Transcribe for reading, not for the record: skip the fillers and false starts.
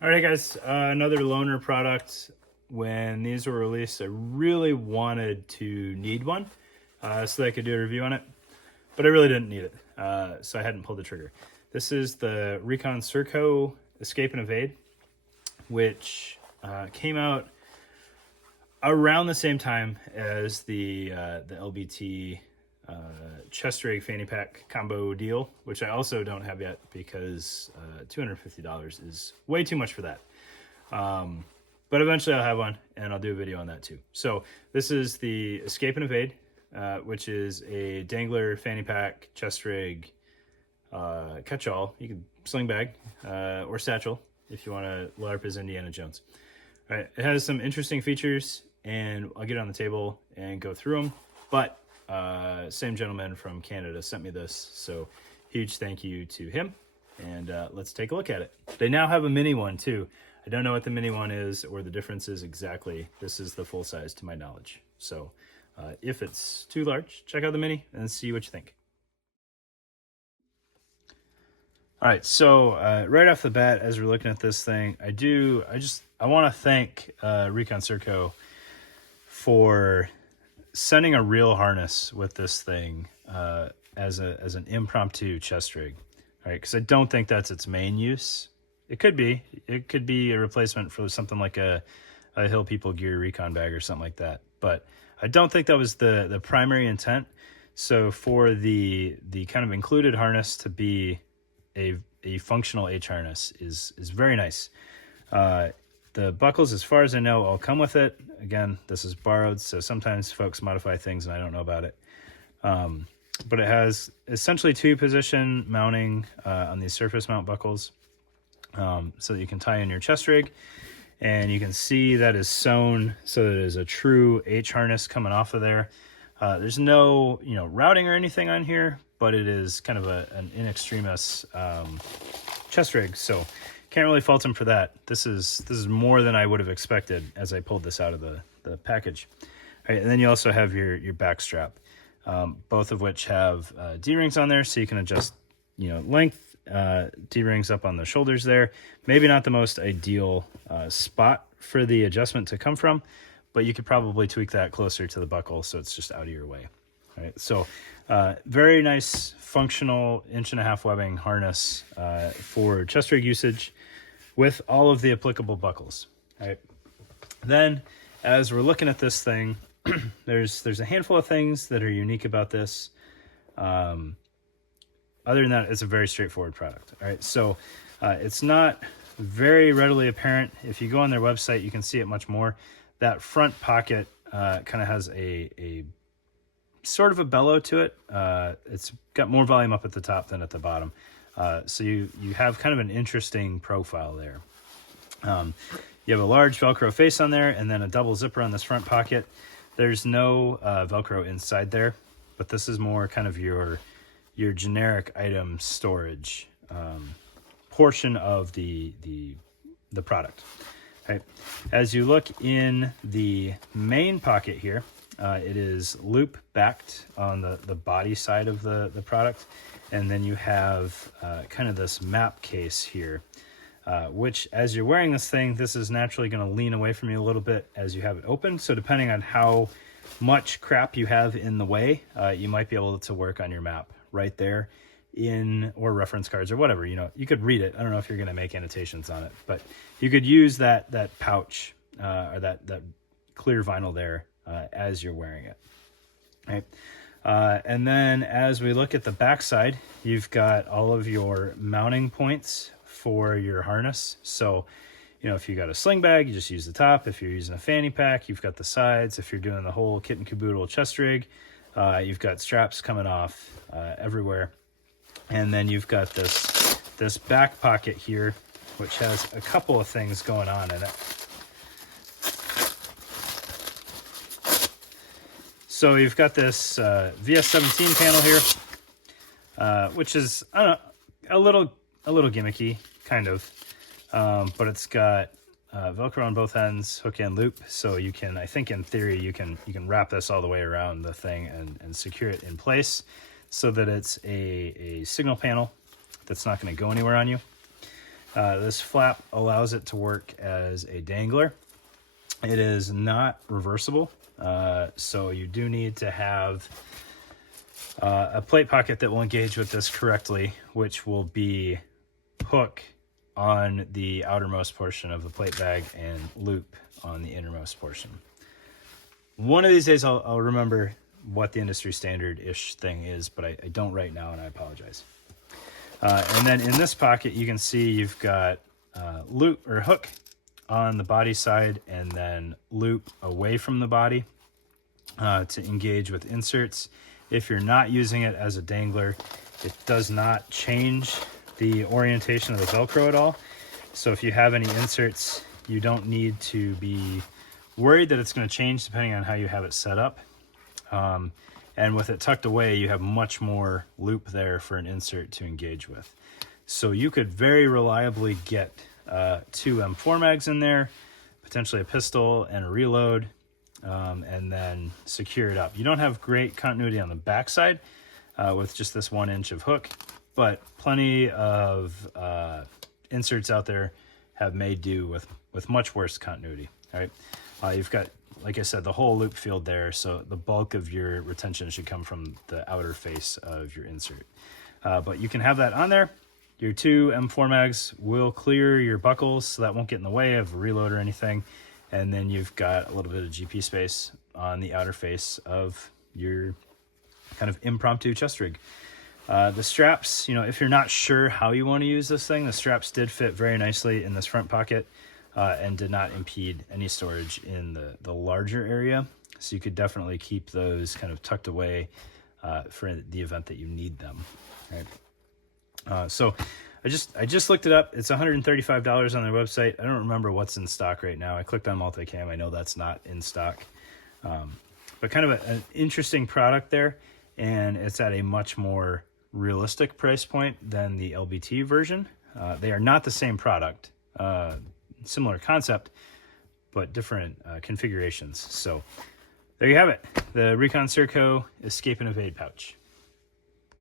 All right, guys, another loaner product. When these were released, I really wanted to need one so that I could do a review on it, but I really didn't need it, so I hadn't pulled the trigger. This is the Reconsurco Escape and Evade, which came out around the same time as the LBT chest rig fanny pack combo deal, which I also don't have yet because $250 is way too much for that. But eventually I'll have one and I'll do a video on that too. So this is the Escape and Evade, which is a Dangler fanny pack chest rig catch-all. You can sling bag or satchel if you want to LARP as Indiana Jones. All right, it has some interesting features and I'll get it on the table and go through them. But same gentleman from Canada sent me this, so huge thank you to him. And let's take a look at it. They now have a mini one too. I don't know what the mini one is or the difference is exactly. This is the full size to my knowledge. So if it's too large, check out the mini and see what you think. All right, so right off the bat, as we're looking at this thing, I want to thank Reconsurco for sending a real harness with this thing as an impromptu chest rig. All right, because I don't think that's its main use. It could be a replacement for something like a Hill People Gear recon bag or something like that. But I don't think that was the primary intent. So for the kind of included harness to be a functional H harness is very nice. The buckles, as far as I know, all come with it. Again, this is borrowed, so sometimes folks modify things and I don't know about it. But it has essentially 2-position mounting on these surface mount buckles, so that you can tie in your chest rig. And you can see that is sewn so that it is a true H harness coming off of there. There's no routing or anything on here, but it is kind of an in extremis chest rig, so can't really fault him for that. This is more than I would have expected as I pulled this out of the package. All right, and then you also have your back strap, both of which have D-rings on there, so you can adjust length. D-rings up on the shoulders there. Maybe not the most ideal spot for the adjustment to come from, but you could probably tweak that closer to the buckle so it's just out of your way. All right, so very nice functional 1.5-inch webbing harness for chest rig usage with all of the applicable buckles. All right, then as we're looking at this thing, there's a handful of things that are unique about this. Other than that, it's a very straightforward product. All right, so it's not very readily apparent. If you go on their website, you can see it much more. That front pocket kind of has a sort of a bellow to it. It's got more volume up at the top than at the bottom. So you have kind of an interesting profile there. You have a large Velcro face on there and then a double zipper on this front pocket. There's no Velcro inside there, but this is more kind of your generic item storage portion of the product. Okay. As you look in the main pocket here, it is loop backed on the body side of the product, and then you have kind of this map case here, which as you're wearing this thing, this is naturally going to lean away from you a little bit as you have it open. So depending on how much crap you have in the way, you might be able to work on your map right there or reference cards or whatever. You could read it. I don't know if you're going to make annotations on it, but you could use that pouch or that clear vinyl there as you're wearing it. Right. And then as we look at the back side, you've got all of your mounting points for your harness. So, if you got a sling bag, you just use the top. If you're using a fanny pack, you've got the sides. If you're doing the whole kit and caboodle chest rig, you've got straps coming off everywhere. And then you've got this back pocket here, which has a couple of things going on in it. So you've got this VS17 panel here, which is a little gimmicky, kind of, but it's got Velcro on both ends, hook and loop. So you can, I think in theory, you can wrap this all the way around the thing and secure it in place so that it's a signal panel that's not going to go anywhere on you. This flap allows it to work as a dangler. It is not reversible, so you do need to have a plate pocket that will engage with this correctly, which will be hook on the outermost portion of the plate bag and loop on the innermost portion. One of these days I'll remember what the industry standard-ish thing is, but I don't right now, and I apologize. And then in this pocket, you can see you've got loop or hook on the body side, and then loop away from the body to engage with inserts. If you're not using it as a dangler, it does not change the orientation of the Velcro at all. So if you have any inserts, you don't need to be worried that it's going to change depending on how you have it set up. And with it tucked away, you have much more loop there for an insert to engage with. So you could very reliably get 2 M4 mags in there, potentially a pistol and a reload, and then secure it up. You don't have great continuity on the backside with just this 1 inch of hook, but plenty of inserts out there have made do with much worse continuity. All right, you've got, like I said, the whole loop field there, so the bulk of your retention should come from the outer face of your insert. But you can have that on there. Your 2 M4 mags will clear your buckles, so that won't get in the way of a reload or anything. And then you've got a little bit of GP space on the outer face of your kind of impromptu chest rig. The straps, if you're not sure how you want to use this thing, the straps did fit very nicely in this front pocket. And did not impede any storage in the larger area. So you could definitely keep those kind of tucked away for the event that you need them. Right. So I just looked it up. It's $135 on their website. I don't remember what's in stock right now. I clicked on multicam. I know that's not in stock. But kind of an interesting product there. And it's at a much more realistic price point than the LBT version. They are not the same product. Similar concept, but different configurations. So there you have it, the Reconsurco Escape and Evade pouch.